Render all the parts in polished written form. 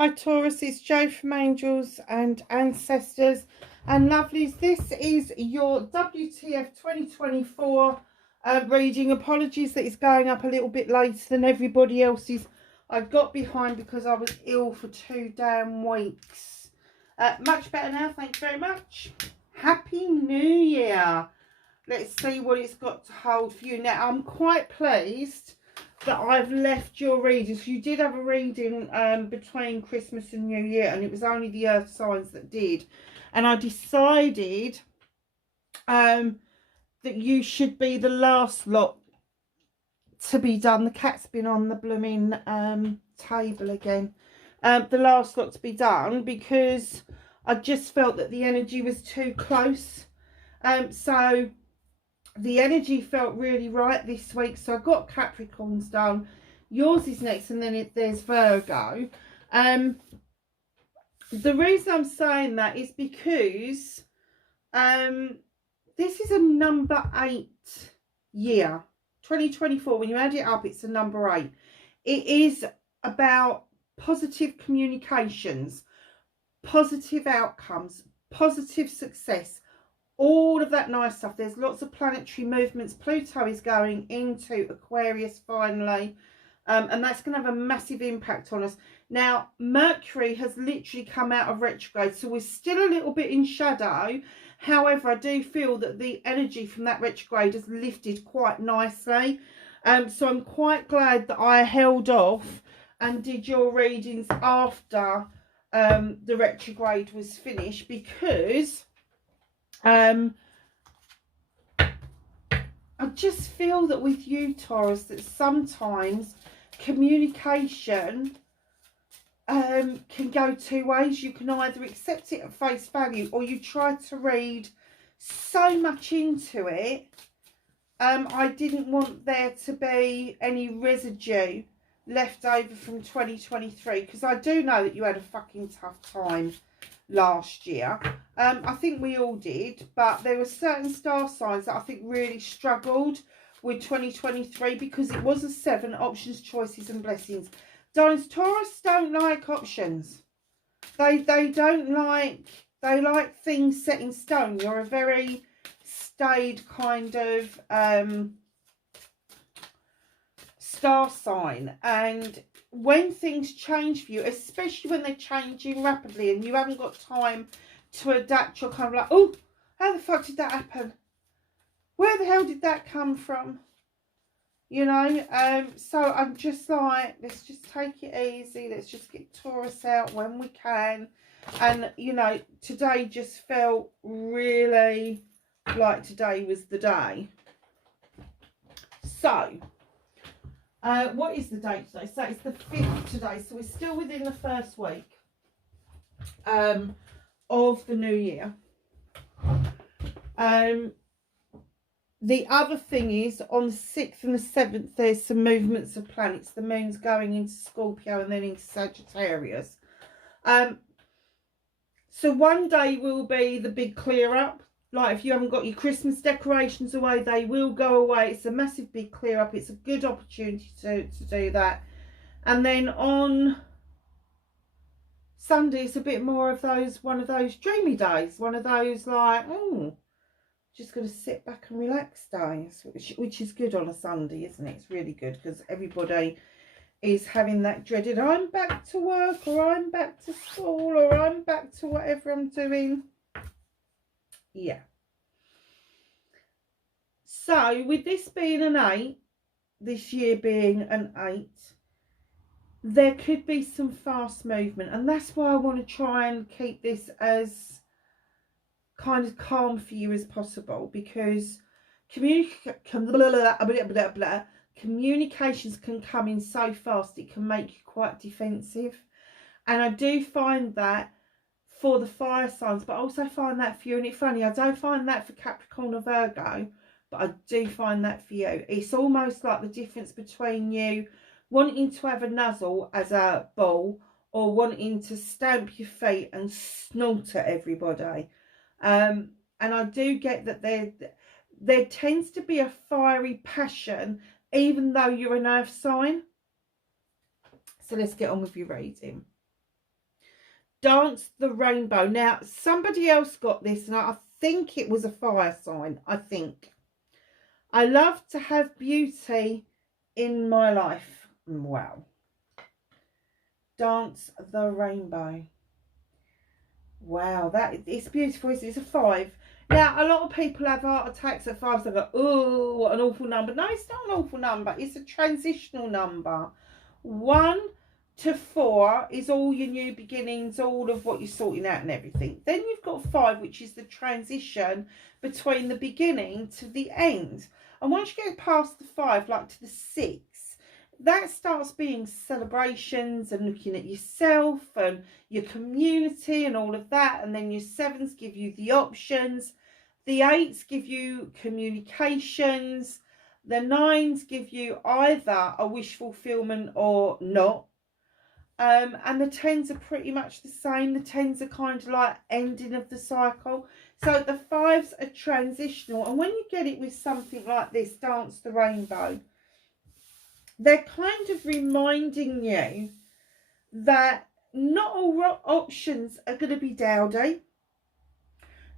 Hi Taurus, it's Jo from Angels and Ancestors and Lovelies. This is your WTF 2024 reading. Apologies that it's going up a little bit later than everybody else's. I got behind because I was ill for 2 damn weeks. Much better now, thanks very much. Happy New Year. Let's see what it's got to hold for you. Now, I'm quite pleased that I've left your readings. You did have a reading between Christmas and New Year, and it was only the earth signs that did. And I decided that you should be the last lot to be done. The cat's been on the blooming table again. The last lot to be done because I just felt that the energy was too close. So the energy felt really right this week, so I got Capricorns done. Yours is next, and then there's Virgo. The reason I'm saying that is because this is a number 8 year. 2024, when you add it up, it's a number 8. It is about positive communications, positive outcomes, positive success, all of that nice stuff. There's lots of planetary movements. Pluto is going into Aquarius finally, and that's going to have a massive impact on us. Now, Mercury has literally come out of retrograde, so we're still a little bit in shadow. However, I do feel that the energy from that retrograde has lifted quite nicely. So I'm quite glad that I held off and did your readings after the retrograde was finished, because I just feel that with you, Taurus, that sometimes communication can go 2 ways. You can either accept it at face value, or you try to read so much into it. I didn't want there to be any residue left over from 2023, because I do know that you had a fucking tough time last year. I think we all did, but there were certain star signs that I think really struggled with 2023, because it was a 7: options, choices and blessings. Darlings, Taurus don't like options. They don't like, they like things set in stone. You're a very staid kind of star sign, and when things change for you, especially when they're changing rapidly and you haven't got time to adapt, you're kind of like, oh, how the fuck did that happen? Where the hell did that come from? You know, so I'm just like, let's just take it easy. Let's just get Taurus out when we can. And, you know, today just felt really like today was the day. So, what is the date today? So it's the 5th today. So we're still within the first week of the new year. The other thing is, on the 6th and the 7th, there's some movements of planets. The moon's going into Scorpio and then into Sagittarius. So one day will be the big clear up. Like, if you haven't got your Christmas decorations away, they will go away. It's a massive big clear up. It's a good opportunity to do that. And then on Sunday, it's a bit more of those, one of those dreamy days. One of those like, oh, just going to sit back and relax days, which is good on a Sunday, isn't it? It's really good, because everybody is having that dreaded, I'm back to work, or I'm back to school, or I'm back to whatever I'm doing. Yeah. So with this being an 8, this year being an 8, there could be some fast movement, and that's why I want to try and keep this as kind of calm for you as possible, because communications can come in so fast it can make you quite defensive. And I do find that for the fire signs, but I also find that for you. And it's funny, I don't find that for Capricorn or Virgo, but I do find that for you. It's almost like the difference between you wanting to have a nuzzle as a ball, or wanting to stamp your feet and snort at everybody. And I do get that there tends to be a fiery passion, even though you're an earth sign. So let's get on with your reading. Dance the Rainbow. Now, somebody else got this, and I think it was a fire sign, I think. I love to have beauty in my life. Wow. Dance the Rainbow. Wow, it's beautiful. It's a 5. Now, a lot of people have heart attacks at 5s. They go, oh, what an awful number. No, it's not an awful number. It's a transitional number. 1 to 4 is all your new beginnings, all of what you're sorting out and everything. Then you've got 5, which is the transition between the beginning to the end. And once you get past the 5, like to the 6, that starts being celebrations and looking at yourself and your community and all of that. And then your 7s give you the options. The 8s give you communications. The 9s give you either a wish fulfillment or not. And the 10s are pretty much the same. The 10s are kind of like ending of the cycle. So the 5s are transitional. And when you get it with something like this, Dance the Rainbow, they're kind of reminding you that not all options are going to be dowdy.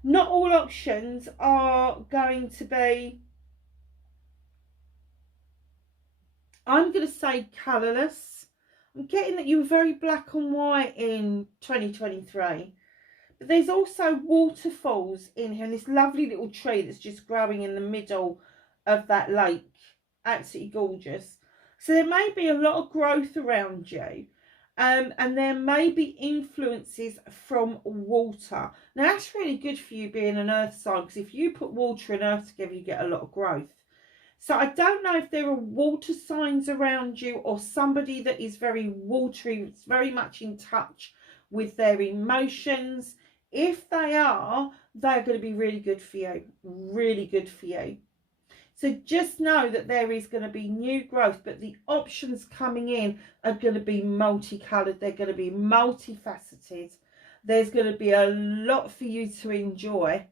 Not all options are going to be, I'm going to say, colourless. I'm getting that you were very black and white in 2023. But there's also waterfalls in here, and this lovely little tree that's just growing in the middle of that lake. Absolutely gorgeous. So there may be a lot of growth around you, and there may be influences from water. Now that's really good for you being an earth sign, because if you put water and earth together, you get a lot of growth. So I don't know if there are water signs around you, or somebody that is very watery, it's very much in touch with their emotions. If they are, they're going to be really good for you. Really good for you. So just know that there is going to be new growth, but the options coming in are going to be multicoloured. They're going to be multifaceted. There's going to be a lot for you to enjoy.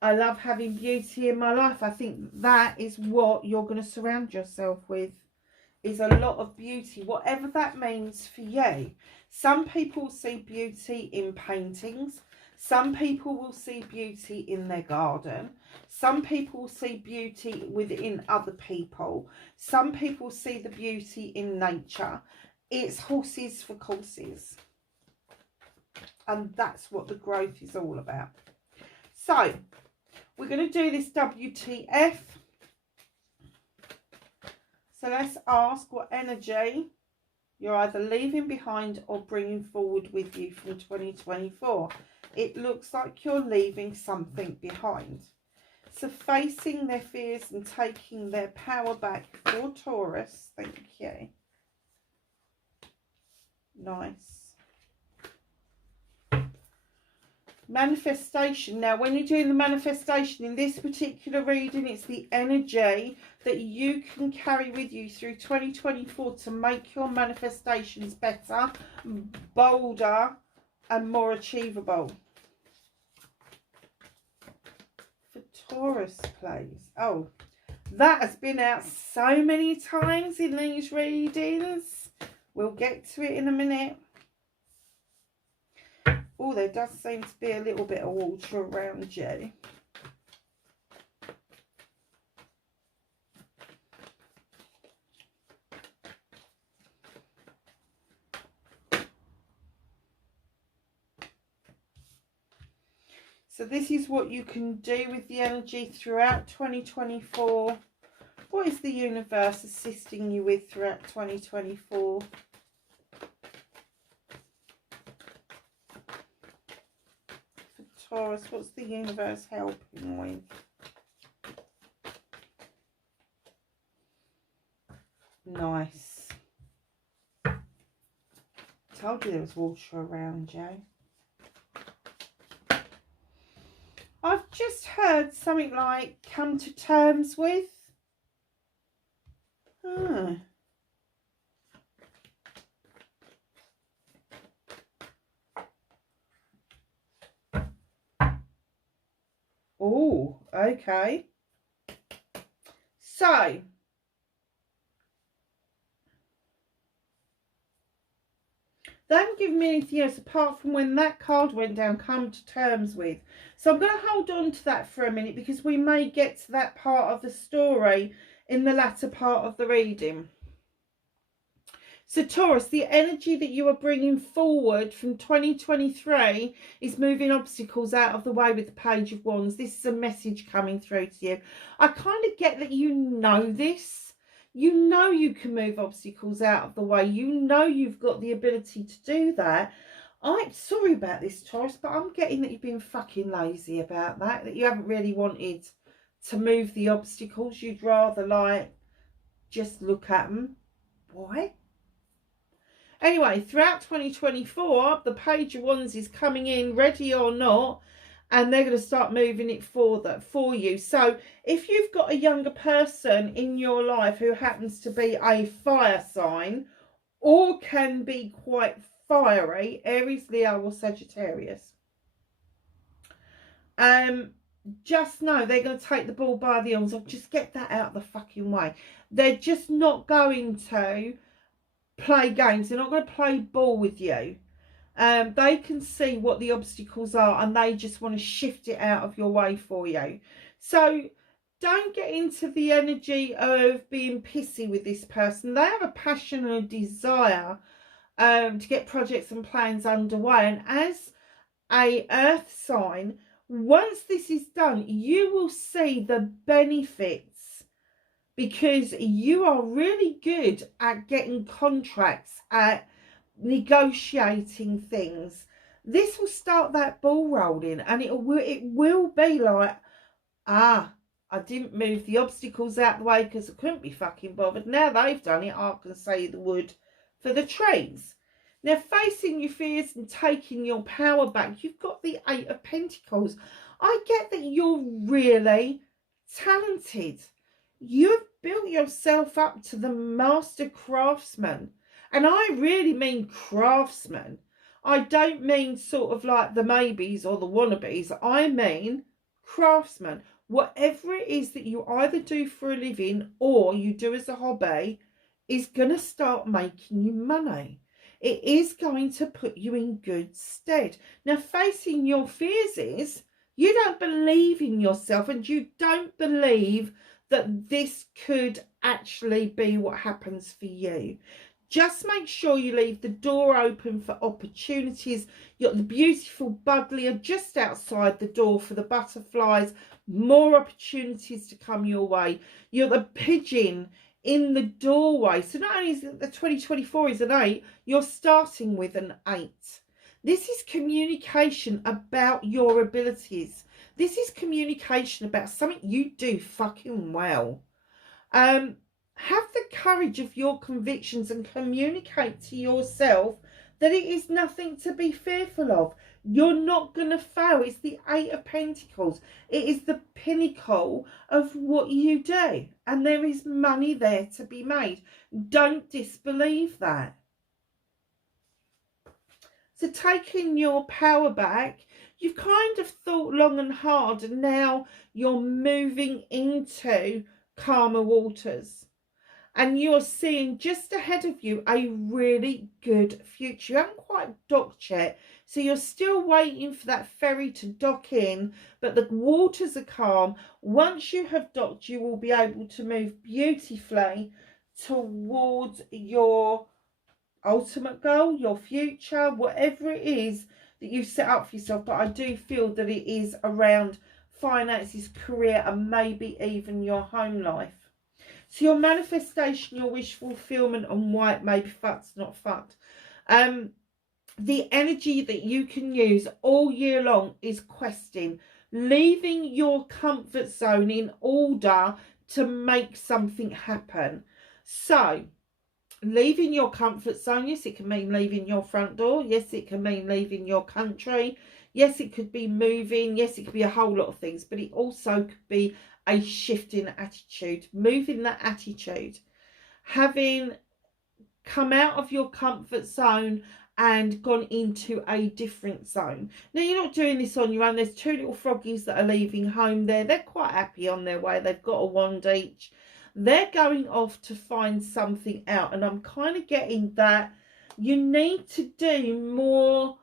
I love having beauty in my life. I think that is what you're going to surround yourself with, is a lot of beauty, whatever that means for you. Some people see beauty in paintings. Some people will see beauty in their garden. Some people see beauty within other people. Some people see the beauty in nature. It's horses for courses. And that's what the growth is all about. So, we're going to do this WTF. So let's ask what energy you're either leaving behind or bringing forward with you from 2024. It looks like you're leaving something behind. So facing their fears and taking their power back for Taurus. Thank you. Nice. Manifestation. Now, when you're doing the manifestation in this particular reading, it's the energy that you can carry with you through 2024 to make your manifestations better, bolder, and more achievable. For Taurus, please. Oh, that has been out so many times in these readings. We'll get to it in a minute. Oh, there does seem to be a little bit of water around you. So this is what you can do with the energy throughout 2024. What is the universe assisting you with throughout 2024? Taurus, what's the universe helping with? Nice. Told you there was water around you. I've just heard something like come to terms with. Oh, okay. So, They haven't given me anything else apart from when that card went down, come to terms with. So I'm going to hold on to that for a minute because we may get to that part of the story in the latter part of the reading. So Taurus, the energy that you are bringing forward from 2023 is moving obstacles out of the way with the Page of Wands. This is a message coming through to you. I kind of get that you know this. You know you can move obstacles out of the way. You know you've got the ability to do that. I'm sorry about this, Taurus, but I'm getting that you've been fucking lazy about that you haven't really wanted to move the obstacles. You'd rather, like, just look at them. Why? Anyway, throughout 2024, the Page of Wands is coming in, ready or not, and they're going to start moving it for you. So if you've got a younger person in your life who happens to be a fire sign or can be quite fiery, Aries, Leo or Sagittarius, just know they're going to take the ball by the horns. Just get that out of the fucking way. They're just not going to play games. They're not going to play ball with you. They can see what the obstacles are and they just want to shift it out of your way for you. So don't get into the energy of being pissy with this person. They have a passion and a desire to get projects and plans underway. And as a earth sign, once this is done, you will see the benefits, because you are really good at getting contracts, at negotiating things. This will start that ball rolling, and it will be like, I didn't move the obstacles out the way because I couldn't be fucking bothered. Now they've done it, I can say the wood for the trees. Now, facing your fears and taking your power back, you've got the Eight of Pentacles. I get that you're really talented. You've built yourself up to the master craftsman. And I really mean craftsman. I don't mean sort of like the maybes or the wannabes. I mean craftsman. Whatever it is that you either do for a living or you do as a hobby is going to start making you money. It is going to put you in good stead. Now, facing your fears is you don't believe in yourself and you don't believe that this could actually be what happens for you. Just make sure you leave the door open for opportunities. You've got the beautiful buddleia just outside the door for the butterflies. More opportunities to come your way. You're the pigeon in the doorway. So not only is the 2024 is an 8, you're starting with an 8. This is communication about your abilities. This is communication about something you do fucking well. Have the courage of your convictions and communicate to yourself that it is nothing to be fearful of. You're not going to fail. It's the Eight of Pentacles. It is the pinnacle of what you do. And there is money there to be made. Don't disbelieve that. So taking your power back, you've kind of thought long and hard, and now you're moving into calmer waters. And you're seeing just ahead of you a really good future. You haven't quite docked yet, so you're still waiting for that ferry to dock in, but the waters are calm. Once you have docked, you will be able to move beautifully towards your ultimate goal, your future, whatever it is that you've set up for yourself. But I do feel that it is around finances, career, and maybe even your home life. So your manifestation, your wish fulfillment and why it may be fucked, not fucked. The energy that you can use all year long is questing, leaving your comfort zone in order to make something happen. So leaving your comfort zone, yes, it can mean leaving your front door. Yes, it can mean leaving your country. Yes, it could be moving. Yes, it could be a whole lot of things, but it also could be a shift in attitude, moving that attitude, having come out of your comfort zone and gone into a different zone. Now, you're not doing this on your own. There's 2 little froggies that are leaving home there. They're quite happy on their way. They've got a wand each. They're going off to find something out, and I'm kind of getting that You need to do more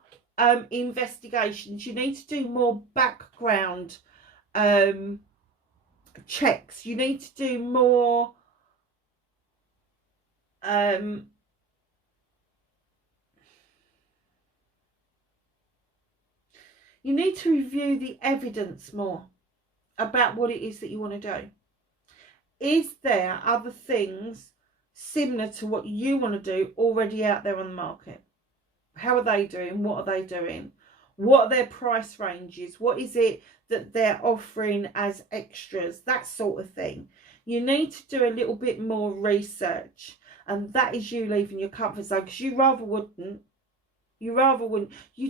investigations. You need to do more background checks. You need to do more you need to review the evidence more about what it is that you want to do. Is there other things similar to what you want to do already out there on the market? How are they doing? What are they doing? What are their price ranges? What is it that they're offering as extras? That sort of thing. You need to do a little bit more research, and that is you leaving your comfort zone, because you rather wouldn't. You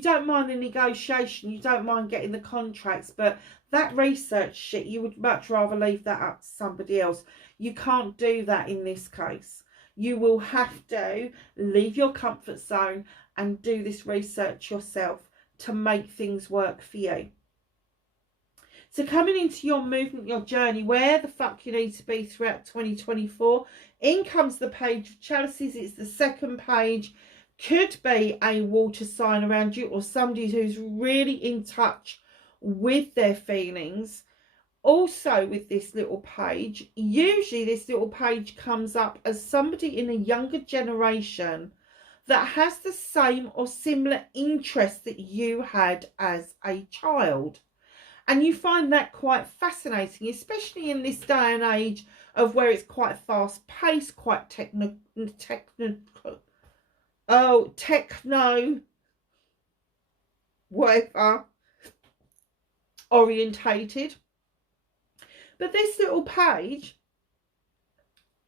don't mind the negotiation, you don't mind getting the contracts, but that research shit, you would much rather leave that up to somebody else. You can't do that in this case. You will have to leave your comfort zone and do this research yourself to make things work for you. So coming into your movement, your journey, where the fuck you need to be throughout 2024, in comes the Page of Chalices. It's the second page. Could be a water sign around you, or somebody who's really in touch with their feelings. Also with this little page, usually this little page comes up as somebody in a younger generation that has the same or similar interests that you had as a child. And you find that quite fascinating, especially in this day and age of where it's quite fast paced, quite techno whatever orientated. But this little page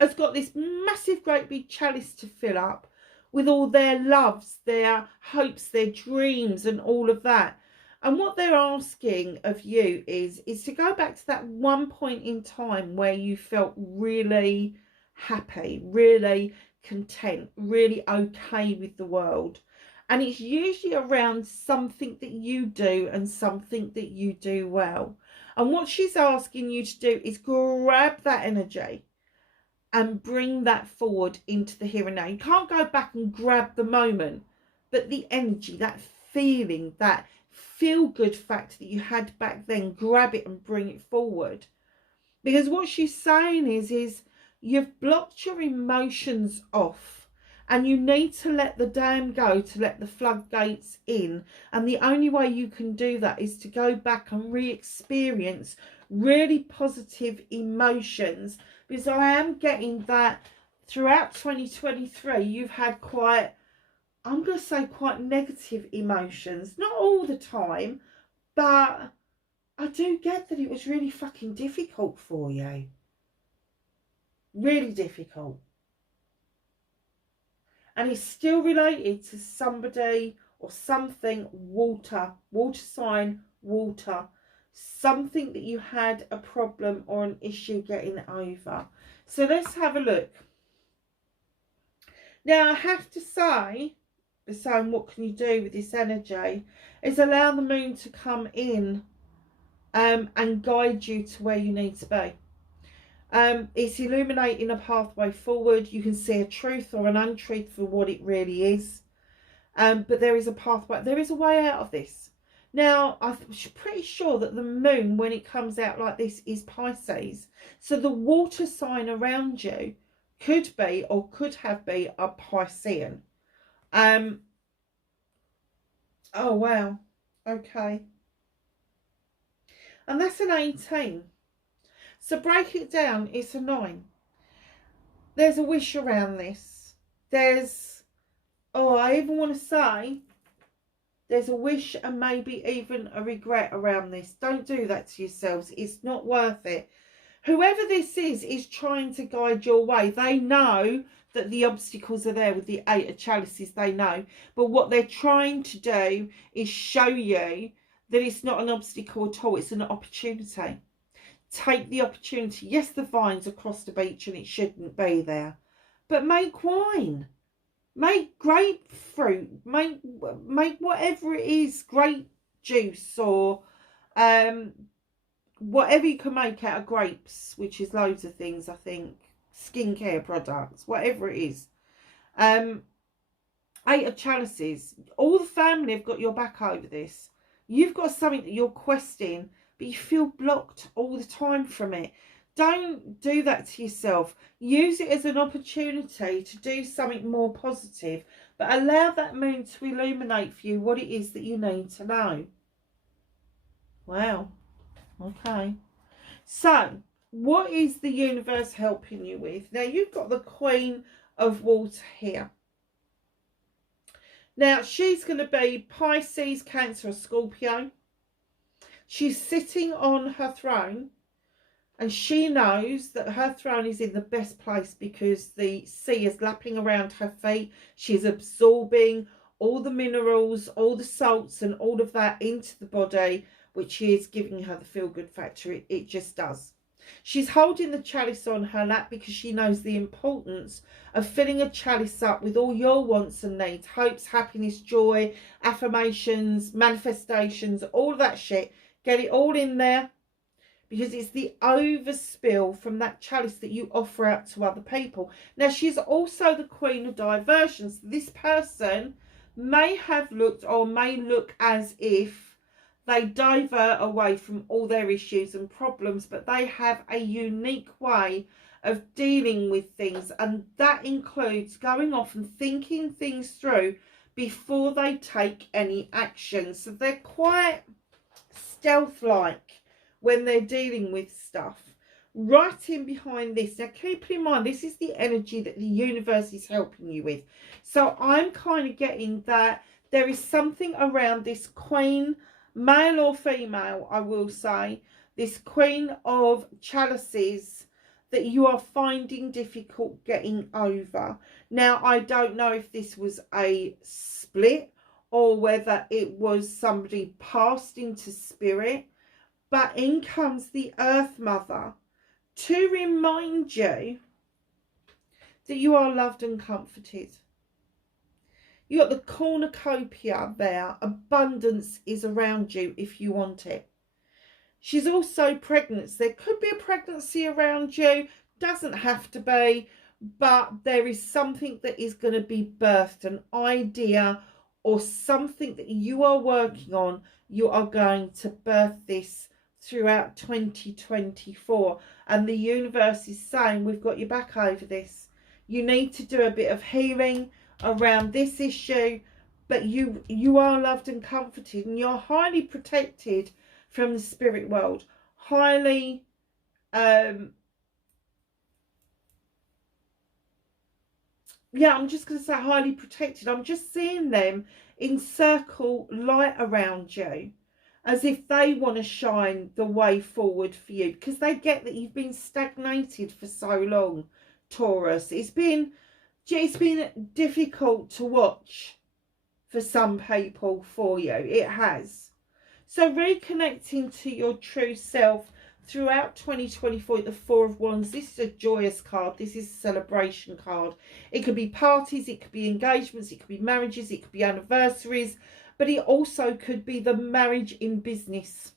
has got this massive great big chalice to fill up with all their loves, their hopes, their dreams and all of that. And what they're asking of you is to go back to that one point in time where you felt really happy, really content, really okay with the world. And it's usually around something that you do and something that you do well. And what she's asking you to do is grab that energy and bring that forward into the here and now. You can't go back and grab the moment, but the energy, that feeling, that feel-good factor that you had back then, grab it and bring it forward. Because what she's saying is you've blocked your emotions off, and you need to let the dam go to let the floodgates in. And the only way you can do that is to go back and re-experience really positive emotions. Because I am getting that throughout 2023, you've had quite, I'm going to say, quite negative emotions. Not all the time, but I do get that it was really fucking difficult for you. Really difficult. And it's still related to somebody or something, water sign, water. Something that you had a problem or an issue getting over. So let's have a look. Now I have to say, saying what can you do with this energy, is allow the moon to come in and guide you to where you need to be. It's illuminating a pathway forward. You can see a truth or an untruth for what it really is. But there is a pathway. There is a way out of this. Now, I'm pretty sure that the moon, when it comes out like this, is Pisces. So the water sign around you could be or could have been a Piscean. Oh, wow. Okay. And that's an 18. So break it down, it's a 9. There's a wish around this. There's, I even want to say, there's a wish and maybe even a regret around this. Don't do that to yourselves. It's not worth it. Whoever this is trying to guide your way. They know that the obstacles are there with the 8 of Chalices, they know. But what they're trying to do is show you that it's not an obstacle at all. It's an opportunity. Take the opportunity. Yes, the vines across the beach and it shouldn't be there. But make wine. Make grapefruit. Make whatever it is. Grape juice or whatever you can make out of grapes, which is loads of things, I think. Skincare products. Whatever it is. And Eight of Chalices. All the family have got your back over this. You've got something that you're questing, but you feel blocked all the time from it. Don't do that to yourself. Use it as an opportunity to do something more positive, but allow that moon to illuminate for you what it is that you need to know. Wow. Okay. So, what is the universe helping you with? Now, you've got the Queen of Water here. Now, she's going to be Pisces, Cancer, or Scorpio. She's sitting on her throne, and she knows that her throne is in the best place because the sea is lapping around her feet. She's absorbing all the minerals, all the salts, and all of that into the body, which is giving her the feel-good factor. It just does. She's holding the chalice on her lap because she knows the importance of filling a chalice up with all your wants and needs, hopes, happiness, joy, affirmations, manifestations, all of that shit. Get it all in there, because it's the overspill from that chalice that you offer out to other people. Now, she's also the Queen of Diversions. This person may have looked or may look as if they divert away from all their issues and problems, but they have a unique way of dealing with things, and that includes going off and thinking things through before they take any action. So they're quite stealth-like when they're dealing with stuff. Right in behind this, now keep in mind, this is the energy that the universe is helping you with. So I'm kind of getting that there is something around this Queen, male or female, I will say, this Queen of Chalices that you are finding difficult getting over. Now, I don't know if this was a split or whether it was somebody passed into spirit, but in comes the Earth Mother to remind you that you are loved and comforted. You got the cornucopia there. Abundance is around you if you want it. She's also pregnant. There could be a pregnancy around you. Doesn't have to be. But there is something that is going to be birthed. An idea or something that you are working on. You are going to birth this throughout 2024. And the universe is saying, we've got your back over this. You need to do a bit of healing around this issue, but you are loved and comforted, and you're highly protected from the spirit world. Highly I'm just going to say highly protected. I'm just seeing them encircle light around you as if they want to shine the way forward for you, because they get that you've been stagnated for so long, Taurus. It's been difficult to watch for some people for you. It has. So reconnecting to your true self throughout 2024, the Four of Wands. This is a joyous card. This is a celebration card. It could be parties, it could be engagements, it could be marriages, it could be anniversaries, but it also could be the marriage in business.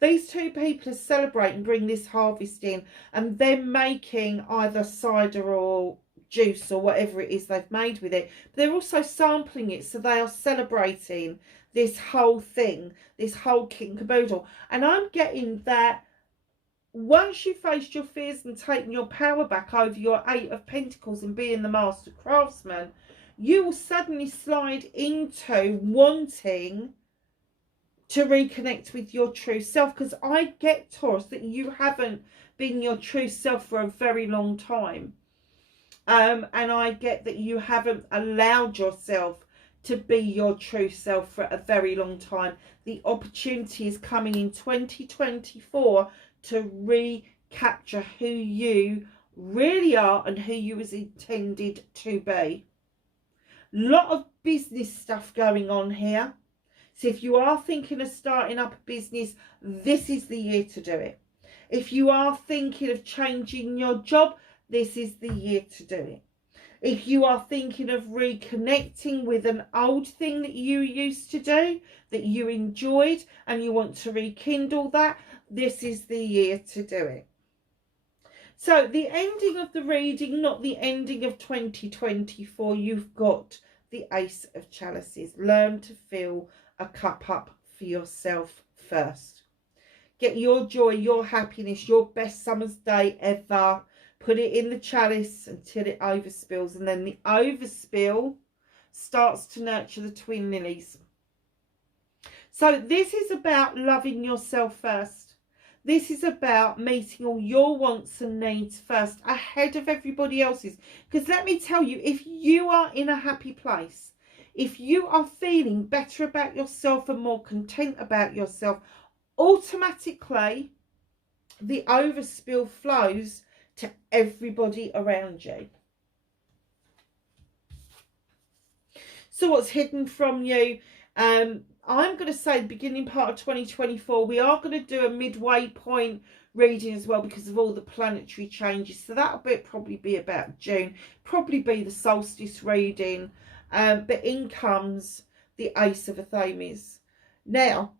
These two people are celebrating, bring this harvest in, and they're making either cider or juice or whatever it is they've made with it. But they're also sampling it, so they are celebrating this whole thing, this whole kit and caboodle. And I'm getting that once you've faced your fears and taken your power back over your Eight of Pentacles and being the master craftsman, you will suddenly slide into wanting to reconnect with your true self. Because I get, Taurus, that you haven't been your true self for a very long time. And I get that you haven't allowed yourself to be your true self for a very long time. The opportunity is coming in 2024 to recapture who you really are and who you was intended to be. Lot of business stuff going on here. So if you are thinking of starting up a business, this is the year to do it. If you are thinking of changing your job, this is the year to do it. If you are thinking of reconnecting with an old thing that you used to do, that you enjoyed, and you want to rekindle that, this is the year to do it. So the ending of the reading, not the ending of 2024, you've got the Ace of Chalices. Learn to fill a cup up for yourself first. Get your joy, your happiness, your best summer's day ever. Put it in the chalice until it overspills. And then the overspill starts to nurture the twin lilies. So this is about loving yourself first. This is about meeting all your wants and needs first, ahead of everybody else's. Because let me tell you, if you are in a happy place, if you are feeling better about yourself and more content about yourself, automatically the overspill flows to everybody around you. So what's hidden from you? I'm going to say the beginning part of 2024, we are going to do a midway point reading as well because of all the planetary changes. So that'll probably be about June, probably be the solstice reading. But in comes the Ace of Athames. Now,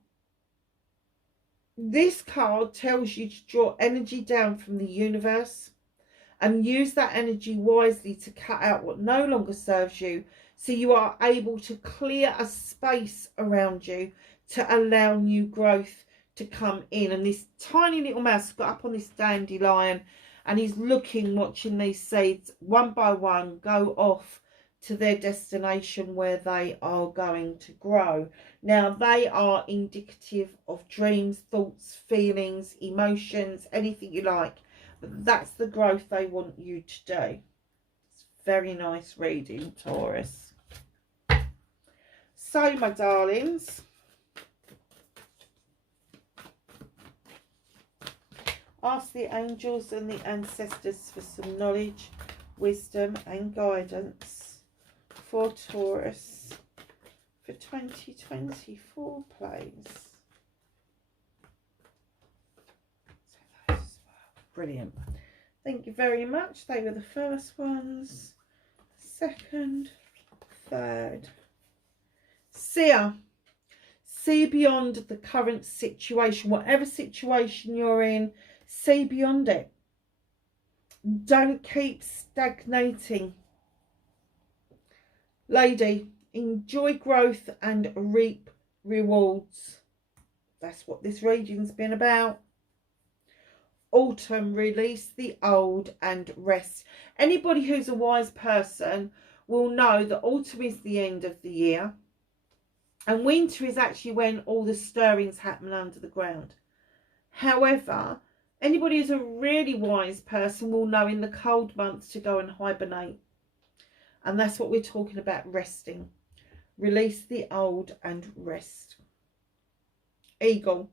this card tells you to draw energy down from the universe and use that energy wisely to cut out what no longer serves you, so you are able to clear a space around you to allow new growth to come in. And this tiny little mouse got up on this dandelion and he's looking, watching these seeds one by one go off to their destination where they are going to grow. Now, they are indicative of dreams, thoughts, feelings, emotions, anything you like. But that's the growth they want you to do. It's very nice reading, Taurus. So, my darlings, ask the angels and the ancestors for some knowledge, wisdom and guidance for Taurus for 2024, please. Brilliant. Thank you very much. They were the first ones. Second, third. See beyond the current situation. Whatever situation you're in, see beyond it. Don't keep stagnating. Lady, enjoy growth and reap rewards. That's what this reading's been about. Autumn, release the old and rest. Anybody who's a wise person will know that autumn is the end of the year. And winter is actually when all the stirrings happen under the ground. However, anybody who's a really wise person will know in the cold months to go and hibernate. And that's what we're talking about, resting. Release the old and rest. Eagle,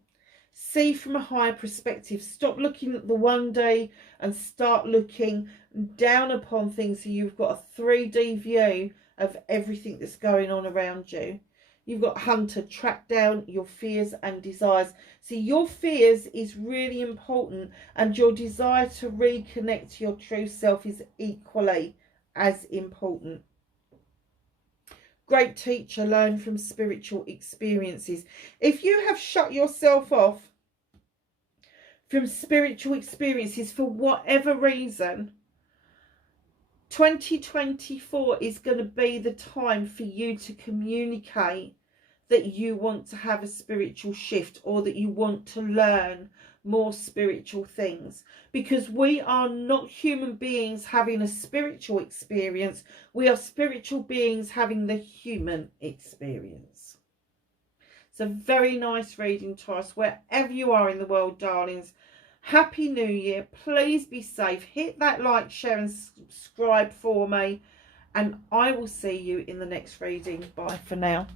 see from a higher perspective. Stop looking at the one day and start looking down upon things, so you've got a 3D view of everything that's going on around you. You've got Hunter, track down your fears and desires. See, your fears is really important, and your desire to reconnect to your true self is equally as important. Great teacher, learn from spiritual experiences. If you have shut yourself off from spiritual experiences for whatever reason, 2024 is going to be the time for you to communicate that you want to have a spiritual shift, or that you want to learn more spiritual things, because we are not human beings having a spiritual experience. We are spiritual beings having the human experience. It's a very nice reading, Taurus, wherever you are in the world, darlings. Happy New Year. Please be safe. Hit that like, share and subscribe for me, and I will see you in the next reading. Bye for now.